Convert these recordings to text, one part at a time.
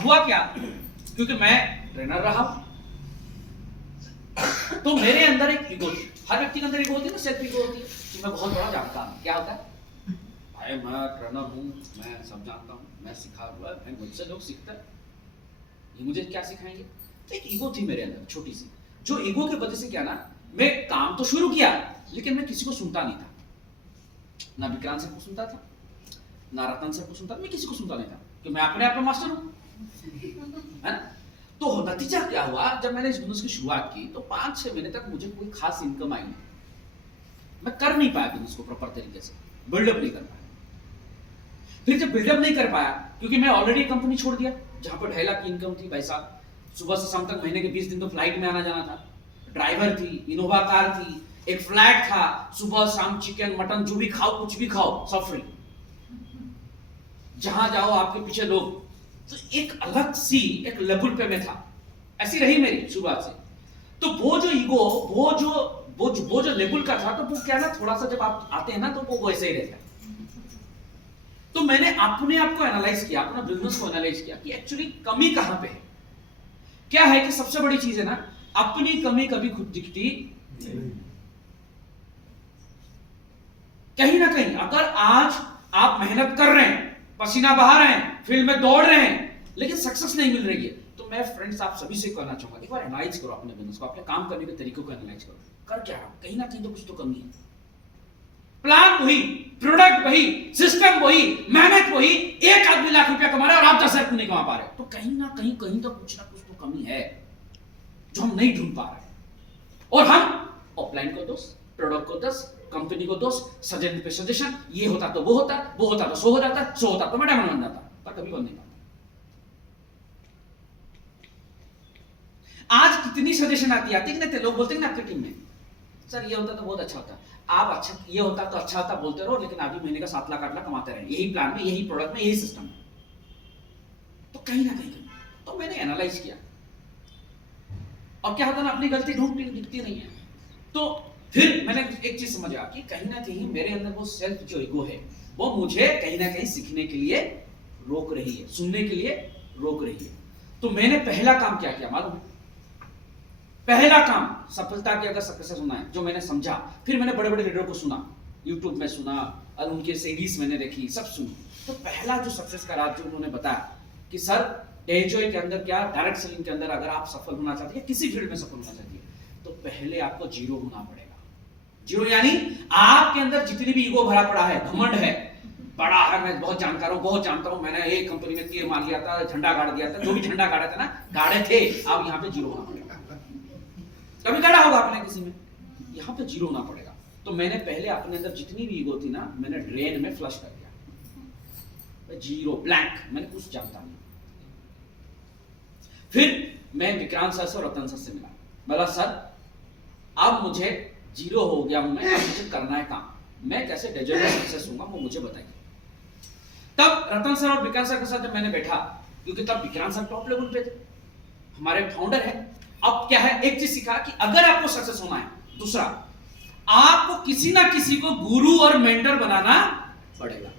अब हुआ क्या, क्योंकि मैं ट्रेनर रहा तो मेरे अंदर एक ईगो थी। हर व्यक्ति के अंदर ईगो होती है ना, सेल्फ ईगो होती है कि मैं बहुत बड़ा जानता हूं। क्या होता है, भाई मैं ट्रेनर हूं, मैं सब जानता हूं, मैं सिखा हुआ है, मुझसे लोग सीखते हैं, ये मुझे क्या सिखाएंगे। तो एक ईगो थी मेरे अंदर छोटी सी, जो ईगो की वजह से क्या ना, मैं काम तो शुरू किया लेकिन मैं किसी को सुनता नहीं था। ना विक्रांत सर को सुनता था, ना रतन सर को सुनता था, मैं किसी को सुनता नहीं था कि मैं अपने आप में मास्टर हूं, है ना। तो नतीजा क्या हुआ, जब मैंने इस बिजनेस की शुरुआत की तो 5-6 महीने तक मुझे कोई खास इनकम आई नहीं। मैं कर नहीं पाया बिजनेस को प्रॉपर तरीके से, बिल्डअप नहीं कर पाया। फिर जब बिल्डअप नहीं कर पाया, क्योंकि मैं ऑलरेडी कंपनी छोड़ दिया जहां पर 2.5 लाख की इनकम थी भाई साहब, सुबह से शाम तक महीने के 20 दिन तो फ्लाइट में आना जाना था, ड्राइवर थी, इनोवा कार थी, एक फ्लैट था, सुबह शाम चिकन मटन जो भी खाओ, कुछ भी खाओ, सब फ्री, जहां जाओ आपके पीछे लोग। तो एक अलग सी एक लेवल पे मैं था, ऐसी रही मेरी शुरुआत से। तो वो जो ईगो, वो जो लेवल का था, तो वो क्या ना, थोड़ा सा जब आप आते हैं ना तो वो वैसे ही रहता है। तो मैंने अपने आप को एनालाइज किया, अपना बिजनेस को एनालाइज किया कि एक्चुअली कमी कहां पे है। क्या है कि सबसे बड़ी चीज है ना, अपनी कमी कभी खुद दिखती नहीं। कहीं ना कहीं अगर आज आप मेहनत कर रहे हैं, पसीना बहा रहे हैं, फील्ड में दौड़ रहे हैं, लेकिन सक्सेस नहीं मिल रही है, तो मैं फ्रेंड्स आप सभी से कहना चाहूंगा, एक बार एनालाइज करो अपने बिजनेस को, अपने काम करने के तरीकों को एनालाइज करो। कर क्या रहा हूं, कहीं ना कहीं तो कुछ तो कमी है। प्लान वही, प्रोडक्ट वही, सिस्टम वही, मेहनत वही, एक आदमी लाख रुपया कमा रहा है और आप 10 लाख नहीं कमा पा रहे, तो कहीं ना कहीं तो कुछ ना कुछ तो कमी है जो हम नहीं ढूंढ पा रहे। और हम ऑफलाइन को दोष, प्रोडक्ट को दोष, कंपनी को दोष, सजेशन पे सजेशन, ये होता तो वो होता, वो होता तो सो हो जाता, सो होता तो मैं डायमंड बन जाता, पर कभी बन नहीं पाता। आज कितनी सजेशन आती है कि नहीं, लोग बोलते हैं ना आपकी टीम में, सर ये होता तो बहुत अच्छा होता, आप अच्छा, ये होता तो अच्छा होता बोलते रहो, लेकिन अभी महीने का 7 लाख 8 लाख कमाते रहे, यही प्लान में, यही प्रोडक्ट में, यही सिस्टम में। तो कहीं ना कहीं तो मैंने एनालाइज किया, और क्या होता ना, अपनी गलती ढूंढती दिखती नहीं है। तो फिर मैंने एक चीज समझा कि कहीं ना कहीं मेरे अंदर वो सेल्फ जो ईगो है, वो मुझे कहीं ना कहीं सीखने के लिए रोक रही है, सुनने के लिए रोक रही है। तो मैंने पहला काम क्या किया मालूम है, पहला काम सफलता की अगर सक्सेस होना है, जो मैंने समझा, फिर मैंने बड़े बड़े लीडरों को सुना, यूट्यूब में सुना और उनके सीरीज मैंने देखी, सब सुनी। तो पहला जो सक्सेस का राज जो उन्होंने बताया कि सर डेजॉय के अंदर क्या, डायरेक्ट सेलिंग के अंदर अगर आप सफल होना चाहते हैं, किसी फील्ड में सफल होना चाहते हैं, तो पहले आपको जीरो होना पड़ेगा। जीरो यानी आपके अंदर जितनी भी ईगो भरा पड़ा है, घमंड है, बड़ा है, मैं बहुत जानकार हूं, बहुत जानता हूं, मैंने एक कंपनी में तीर मार लिया था, झंडा गाड़ दिया था, जो भी झंडा गाड़े थे ना, गाड़े थे, आप यहाँ पे जीरो होना पड़ेगा। कभी गाड़ा होगा आपने किसी में, यहाँ पे जीरो होना पड़ेगा। तो मैंने पहले अपने अंदर जितनी भी ईगो थी ना, मैंने ड्रेन में फ्लश कर दिया, जीरो, ब्लैंक, मैंने कुछ जानता नहीं। फिर मैं विक्रांत सर से और रतन सर से मिला, बोला सर अब मुझे जीरो हो गया हूं मैं, अब मुझे करना है काम, मैं कैसे डेजर्ट में सक्सेस होऊंगा वो मुझे बताइए। तब रतन सर और विक्रांत सर के साथ जब मैंने बैठा, क्योंकि तब विक्रांत सर टॉप लेवल पे थे, हमारे फाउंडर है। अब क्या है, एक चीज सीखा कि अगर आपको सक्सेस होना है, दूसरा आपको किसी ना किसी को गुरु और मेंटर बनाना पड़ेगा।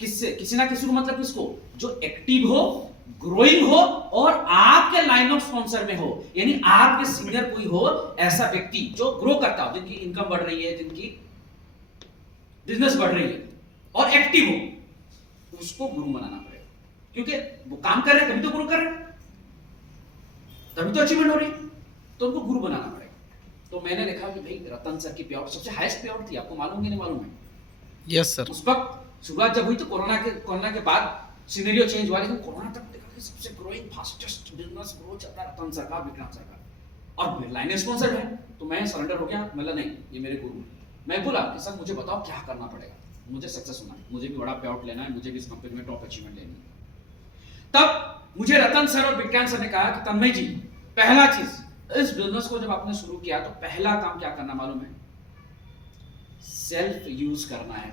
किससे, किसी ना किसी को मतलब किसको, जो एक्टिव हो, ग्रोइंग हो और आपके लाइन ऑफ स्पॉन्सर में हो, यानी आपके सीनियर कोई हो, ऐसा व्यक्ति जो ग्रो करता हो, जिनकी इनकम बढ़ रही है, जिनकी बिजनेस बढ़ रही है और एक्टिव हो, उसको गुरु बनाना पड़ेगा। क्योंकि वो काम कर रहे हैं तभी तो ग्रो कर रहे हैं, तभी तो अचीवमेंट हो रही, तो उनको गुरु बनाना पड़ेगा। तो मैंने देखा कि भाई रतन सर की पे आउट सबसे हाईएस्ट पे आउट थी, आपको मालूम है नहीं मालूम है? Yes sir. उस वक्त शुरुआत जब हुई तो कोरोना के बाद सिनेरियो चेंज हुआ, लेकिन कोरोना तक देखा कि सबसे ग्रोइंग फास्टेस्ट बिजनेस ग्रो चल रहा है रतन सर का, विक्रांत सर का, और लाइन स्पॉन्सर है। तो मैं सरेंडर हो गया, मतलब नहीं ये मेरे गुरु। मैं बोला कि सर मुझे बताओ क्या करना पड़ेगा, मुझे सक्सेस होना है, मुझे भी बड़ा पे आउट लेना है, मुझे भी इस कंपनी में टॉप अचीवमेंट लेनी है। तब मुझे रतन सर और विक्रांत सर ने कहा कि तन्मय जी, पहला चीज, इस बिजनेस को जब आपने शुरू किया तो पहला काम क्या करना मालूम है, सेल्फ यूज करना है।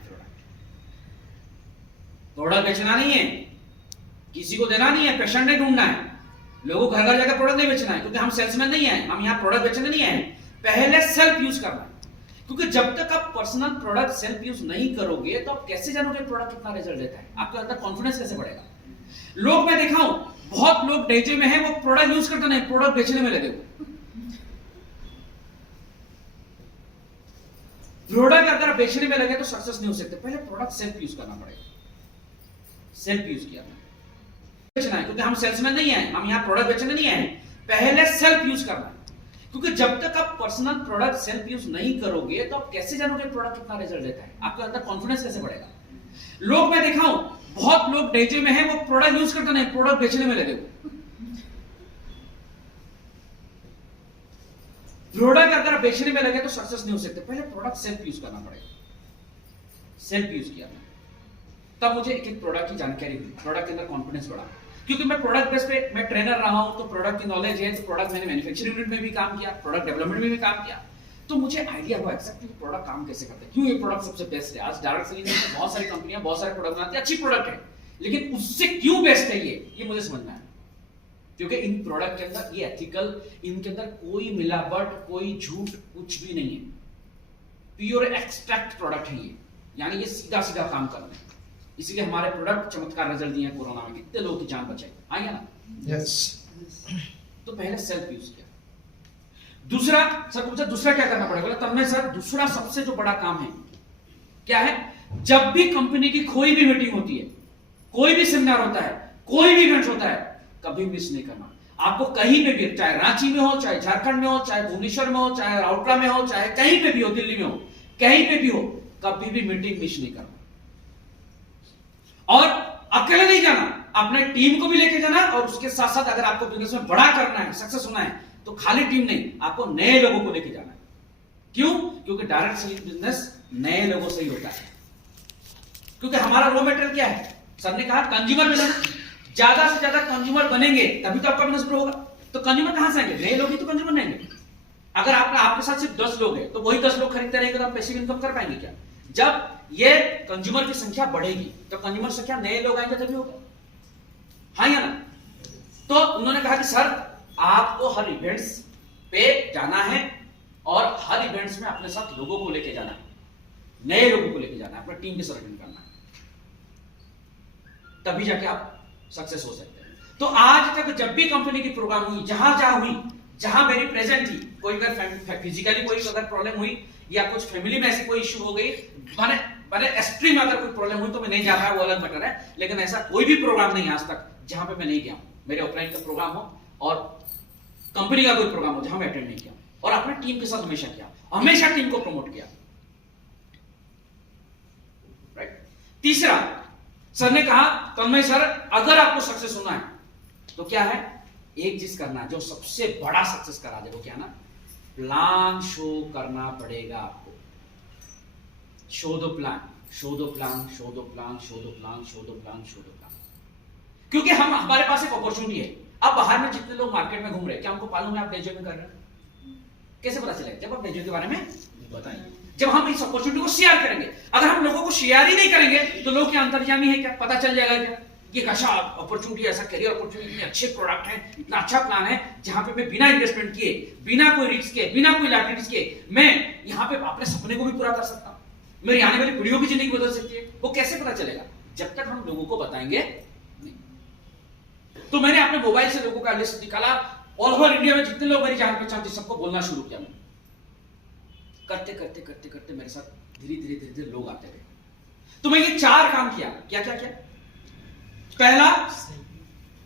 प्रोडक्ट बेचना नहीं है, किसी को देना नहीं है, पेशेंट नहीं ढूंढना है, लोगों को घर घर जाकर प्रोडक्ट नहीं बेचना है, क्योंकि हम सेल्समैन नहीं है, हम यहाँ प्रोडक्ट बेचने नहीं है, पहले सेल्फ यूज करना है। क्योंकि जब तक आप पर्सनल प्रोडक्ट सेल्फ यूज नहीं करोगे तो आप कैसे जानोगे प्रोडक्ट कितना रिजल्ट देता है, आपके अंदर कॉन्फिडेंस कैसे बढ़ेगा। लोग मैं देखा हूं, बहुत लोग डेजे में है, वो प्रोडक्ट यूज करते नहीं, प्रोडक्ट बेचने में लगे हुए। प्रोडक्ट अगर बेचने में लगे तो सक्सेस नहीं हो सकते। पहले प्रोडक्ट सेल्फ यूज करना पड़ेगा। सेल्फ यूज किया बेचना है, क्योंकि हम सेल्समैन नहीं है, हम यहां प्रोडक्ट बेचने नहीं आए। पहले सेल्फ यूज करना है, क्योंकि जब तक आप पर्सनल प्रोडक्ट सेल्फ यूज नहीं करोगे तो आप कैसे जानोगे प्रोडक्ट कितना रिजल्ट देता है, आपके अंदर कॉन्फिडेंस कैसे बढ़ेगा। लोग मैं देखा हूं, बहुत लोग डेजे में है, वो प्रोडक्ट यूज करते नहीं, प्रोडक्ट बेचने में लगे हुए। प्रोडक्ट अगर बेचने में लगे तो सक्सेस नहीं हो सकते। पहले प्रोडक्ट सेल्फ यूज करना पड़ेगा। सेल्फ यूज किया तब मुझे एक एक प्रोडक्ट की जानकारी हुई, प्रोडक्ट के अंदर कॉन्फिडेंस बढ़ा, क्योंकि मैं प्रोडक्ट बेस पे मैं ट्रेनर रहा हूं, तो प्रोडक्ट की नॉलेज है, तो प्रोडक्ट मैंने मैन्युफैक्चरिंग यूनिट में भी काम किया, प्रोडक्ट डेवलपमेंट में भी काम किया, तो मुझे आइडिया हुआ एक्चुअली प्रोडक्ट काम कैसे करते हैं, क्यों ये प्रोडक्ट सबसे बेस्ट है। आज डायरेक्ट सेलिंग में बहुत सारी कंपनियां बहुत सारे प्रोडक्ट बनाती है, अच्छी प्रोडक्ट है, लेकिन उससे क्यों बेस्ट है ये मुझे समझना है। क्योंकि इन प्रोडक्ट के अंदर ये एथिकल, इनके अंदर कोई मिलावट, कोई झूठ कुछ भी नहीं है, प्योर एक्सट्रैक्ट प्रोडक्ट है ये, यानी ये सीधा सीधा काम कर रहे हैं। इसीलिए हमारे प्रोडक्ट चमत्कार रिजल्ट दिए हैं कोरोना में, कितने लोगों की जान बचाई, आएगा ना। यस। तो पहले सेल्फ यूज किया। दूसरा सर पूछा दूसरा क्या करना पड़ेगा, तब मैं सर दूसरा सबसे जो बड़ा काम है क्या है, जब भी कंपनी की कोई भी मीटिंग होती है, कोई भी सेमिनार होता है, कोई भी इवेंट होता है, कभी मिस नहीं करना। आपको कहीं पे भी, चाहे रांची में हो, चाहे झारखंड में हो, चाहे भुवनेश्वर में हो, चाहे राउरकेला में हो, चाहे कहीं पे भी हो, दिल्ली में हो, कहीं पे भी हो, कभी भी मीटिंग मिस नहीं करना। और अकेले नहीं जाना, अपने टीम को भी लेके जाना, और उसके साथ साथ अगर आपको बिजनेस में बड़ा करना है, सक्सेस होना है, तो खाली टीम नहीं, आपको नए लोगों को लेके जाना है। क्यों? क्योंकि डायरेक्ट सेलिंग बिजनेस नए लोगों से ही होता है। क्योंकि हमारा रॉ मटेरियल क्या है, सर ने कहा कंज्यूमर मिलना, ज्यादा से ज्यादा कंज्यूमर बनेंगे तभी तो आपका बिजनेस ग्रो होगा। तो कंज्यूमर कहां से आएंगे, नए लोग ही तो कंज्यूमर नहीं आएंगे। अगर आपके साथ सिर्फ 10 लोग हैं, तो वही 10 लोग खरीदते रहेंगे, तो आप पैसिव इनकम कर पाएंगे क्या? जब ये कंज्यूमर की संख्या बढ़ेगी तो कंज्यूमर संख्या, नए लोग आएंगे तभी होगा, हाँ या ना। तो उन्होंने कहा कि सर आपको हर इवेंट्स पे जाना है, और हर इवेंट्स में अपने साथ लोगों को लेके जाना है, नए लोगों को लेके जाना है, अपना टीम के साथ अटेंड करना है, तभी जाके आप सक्सेस हो सकते हैं। तो आज तक जब भी कंपनी की प्रोग्राम हुई, जहां हुई, जहां मेरी प्रेजेंट थी, कोई अगर फिजिकली कोई अगर प्रॉब्लम हुई, या कुछ फैमिली में ऐसी कोई इश्यू हो गई, मैंने एक्सट्रीम अगर कोई प्रॉब्लम हुई तो मैं नहीं जा पाया, वो अलग मैटर है, लेकिन ऐसा कोई भी प्रोग्राम नहीं आज तक जहां पे मैं नहीं गया। मेरे ऑफलाइन का प्रोग्राम हो और कंपनी का कोई प्रोग्राम हो जहां मैं अटेंड नहीं किया, और अपने टीम के साथ हमेशा किया, हमेशा टीम को प्रमोट किया। राइट। तीसरा सर ने कहा, तन्मय सर अगर आपको सक्सेस होना है तो क्या है, एक चीज करना है जो सबसे बड़ा सक्सेस करा दे, वो क्या ना, प्लान शो करना पड़ेगा आपको। शो दो प्लान, शो दो प्लान, शो दो प्लान, शो दो प्लान, शो दो प्लान, शो दो प्लान। क्योंकि हमारे पास एक अपॉर्चुनिटी है। अब बाहर में जितने लोग मार्केट में घूम रहे हैं, क्या हमको मालूम है आप डेजो में कर रहे हैं? कैसे पता चलेगा? जब आप डेजो के बारे में बताएंगे, जब हम इस अपॉर्चुनिटी को शेयर करेंगे। अगर हम लोगों को शेयर ही नहीं करेंगे तो लोग क्या अंतर्यामी है, क्या पता चल जाएगा क्या ये अच्छा अपॉर्चुनिटी, ऐसा करियर अपॉर्चुनिटी, अच्छे प्रोडक्ट है, इतना अच्छा प्लान है, जहां पे मैं बिना इन्वेस्टमेंट किए, बिना कोई रिस्क के, बिना कोई लाइबिलिटीज के, मैं यहां पे अपने सपने को भी पूरा कर सकता हूं, मेरी आने वाली पीढ़ियों की जिंदगी बदल सकती है। वो कैसे पता चलेगा? जब तक हम लोगों को बताएंगे नहीं। तो मैंने अपने मोबाइल से लोगों का लिस्ट निकाला, ऑल ओवर इंडिया में जितने लोग मेरी जान पहचान थी सबको बोलना शुरू किया। मैंने करते करते करते करते मेरे साथ धीरे धीरे धीरे धीरे लोग आते रहे। तो मैं ये 4 काम किया। क्या क्या क्या? पहला,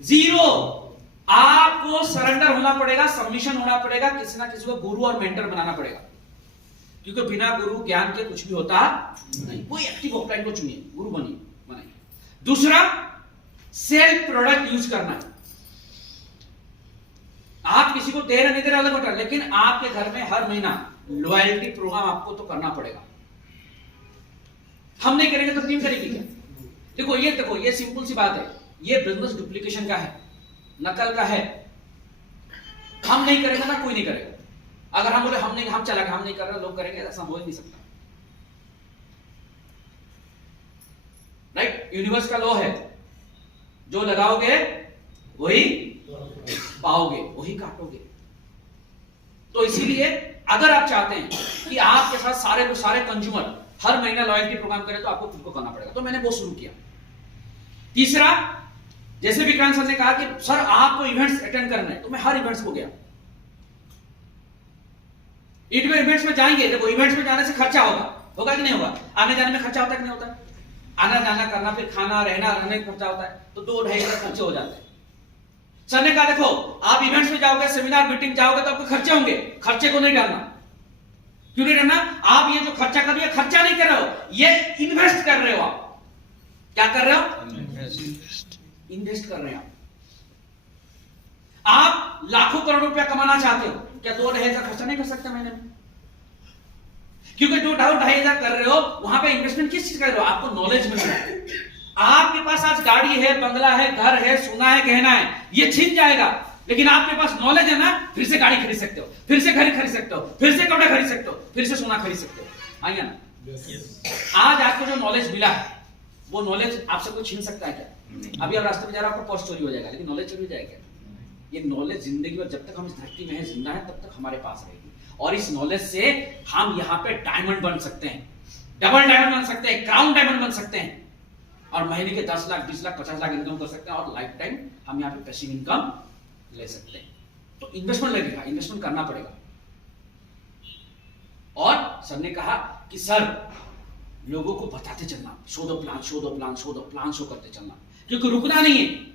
जीरो, आपको सरेंडर होना पड़ेगा, सबमिशन होना पड़ेगा, किसी ना किसी को गुरु और मेंटर बनाना पड़ेगा, क्योंकि बिना गुरु ज्ञान के कुछ भी होता नहीं। कोई एक्टिव ऑफलाइन को चुनिए, गुरु बनाइए। दूसरा, सेल्फ प्रोडक्ट यूज करना है। आप किसी को दे रहे नहीं दे रहे अलग होता है, लेकिन आपके घर में हर महीना लॉयल्टी प्रोग्राम आपको तो करना पड़ेगा। हम नहीं करेंगे तो टीम करेगी क्या? देखो ये सिंपल सी बात है, ये बिजनेस डुप्लीकेशन का है, नकल का है। हम नहीं करेंगे ना कोई नहीं करेगा। अगर हम बोले हम चला गए, हम नहीं कर रहे, लोग करेंगे, ऐसा हो ही नहीं सकता। राइट? यूनिवर्स का लॉ है, जो लगाओगे वही पाओगे, वही काटोगे। तो इसीलिए अगर आप चाहते हैं कि आपके साथ सारे कंज्यूमर हर महीना लॉयल्टी प्रोग्राम करें, तो आपको खुद को करना पड़ेगा। तो मैंने वो शुरू किया। तीसरा, जैसे विक्रांत सर ने कहा कि सर आपको इवेंट्स अटेंड करने हैं, तो मैं हर इवेंट्स को गया। इवेंट्स में जाएंगे, देखो इवेंट्स में जाने से खर्चा होगा कि नहीं होगा? आने जाने में खर्चा होता है कि नहीं होता? आना जाना करना, फिर खाना रहना रहने का खर्चा होता है, तो 2-2.5 हजार खर्चे हो जाते हैं। सर ने कहा देखो आप इवेंट्स में जाओगे, सेमिनार मीटिंग जाओगे तो आपके खर्चे होंगे, खर्चे को नहीं डालना। क्यों नहीं डालना? आप ये जो खर्चा कर रहे हो, खर्चा नहीं कर रहे हो, ये इन्वेस्ट कर रहे हो। आप क्या कर रहे हो? इन्वेस्ट कर रहे हैं। आप लाखों करोड़ रुपया कमाना चाहते हो, क्या 2-2.5 हजार खर्चा नहीं कर सकते महीने में? क्योंकि 2-2.5 हजार कर रहे हो, वहां पे इन्वेस्टमेंट किस चीज कर रहे हो? आपको नॉलेज मिल रहा है। आपके पास आज गाड़ी है, बंगला है, घर है, सोना है, गहना है, ये छिन जाएगा, लेकिन आपके पास नॉलेज है ना, फिर से गाड़ी खरीद सकते हो, फिर से घर खरीद सकते हो, फिर से कपड़े खरीद सकते हो, फिर से सोना खरीद सकते हो। आइए ना, आज आपको जो नॉलेज मिला है, वो नॉलेज आपसे कोई छीन सकता है क्या? अभी आप रास्ते में जा रहे हो, आपका पर्स चोरी हो जाएगा, लेकिन नॉलेज चोरी हो जाएगा? ये नॉलेज जिंदगी में जब तक हम इस धरती में है, जिंदा है, तब तक हमारे पास रहेगी। और इस नॉलेज से हम यहाँ पे डायमंड बन सकते हैं, डबल डायमंड बन सकते हैं, क्राउन डायमंड बन सकते हैं, और महीने के 10 लाख, 20 लाख, 50 लाख इनकम कर सकते हैं, और लाइफ टाइम हम यहाँ पे पैसिव इनकम ले सकते हैं। तो इन्वेस्टमेंट लगेगा, इन्वेस्टमेंट करना पड़ेगा। और सर ने कहा कि सर लोगों को बताते चलना, show the plan, show the plan, show the plan, show करते चलना, क्योंकि रुकना नहीं है।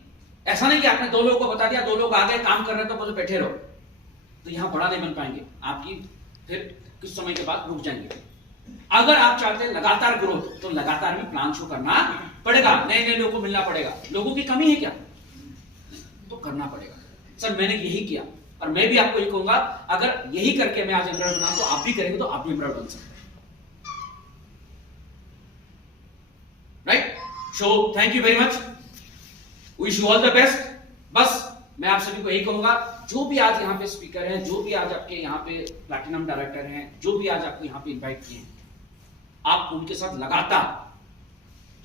ऐसा नहीं कि आपने 2 लोगों को बता दिया, 2 लोग आ गए काम कर रहे तो बोले बैठे रहो, तो यहां बड़ा नहीं बन पाएंगे, आपकी फिर कुछ समय के बाद रुक जाएंगे। अगर आप चाहते हैं लगातार ग्रोथ, तो लगातार में प्लान शो करना पड़ेगा, नए नए लोगों को मिलना पड़ेगा। लोगों की कमी है क्या? तो करना पड़ेगा। सर मैंने यही किया, और मैं भी आपको ये कहूंगा, अगर यही करके मैं आज एम्प्लॉयर बना, तो आप भी करेंगे तो आप भी एम्प्लॉयर बन सकते हैं। Right? So thank you very much, wish you all the best. बस मैं आप सभी को यही कहूंगा, जो भी आज यहाँ पे स्पीकर हैं, जो भी आज आपके यहाँ पे प्लैटिनम डायरेक्टर हैं, जो भी आज आपको यहाँ पे इनवाइट किए हैं, आप उनके साथ लगातार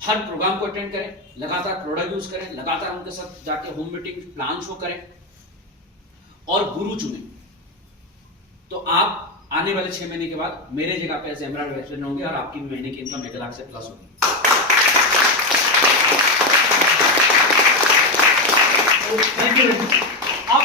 हर प्रोग्राम को अटेंड करें, लगातार प्रोडक्ट यूज करें, लगातार उनके साथ जाके होम मीटिंग, प्लान शो करें, और गुरु चुनें। तो आप आने वाले 6 महीने के बाद मेरे जगह पे एज एमराल्ड वेटरन होंगे, और आपकी महीने की इनकम 1 लाख से प्लस होगी। Thank you. अब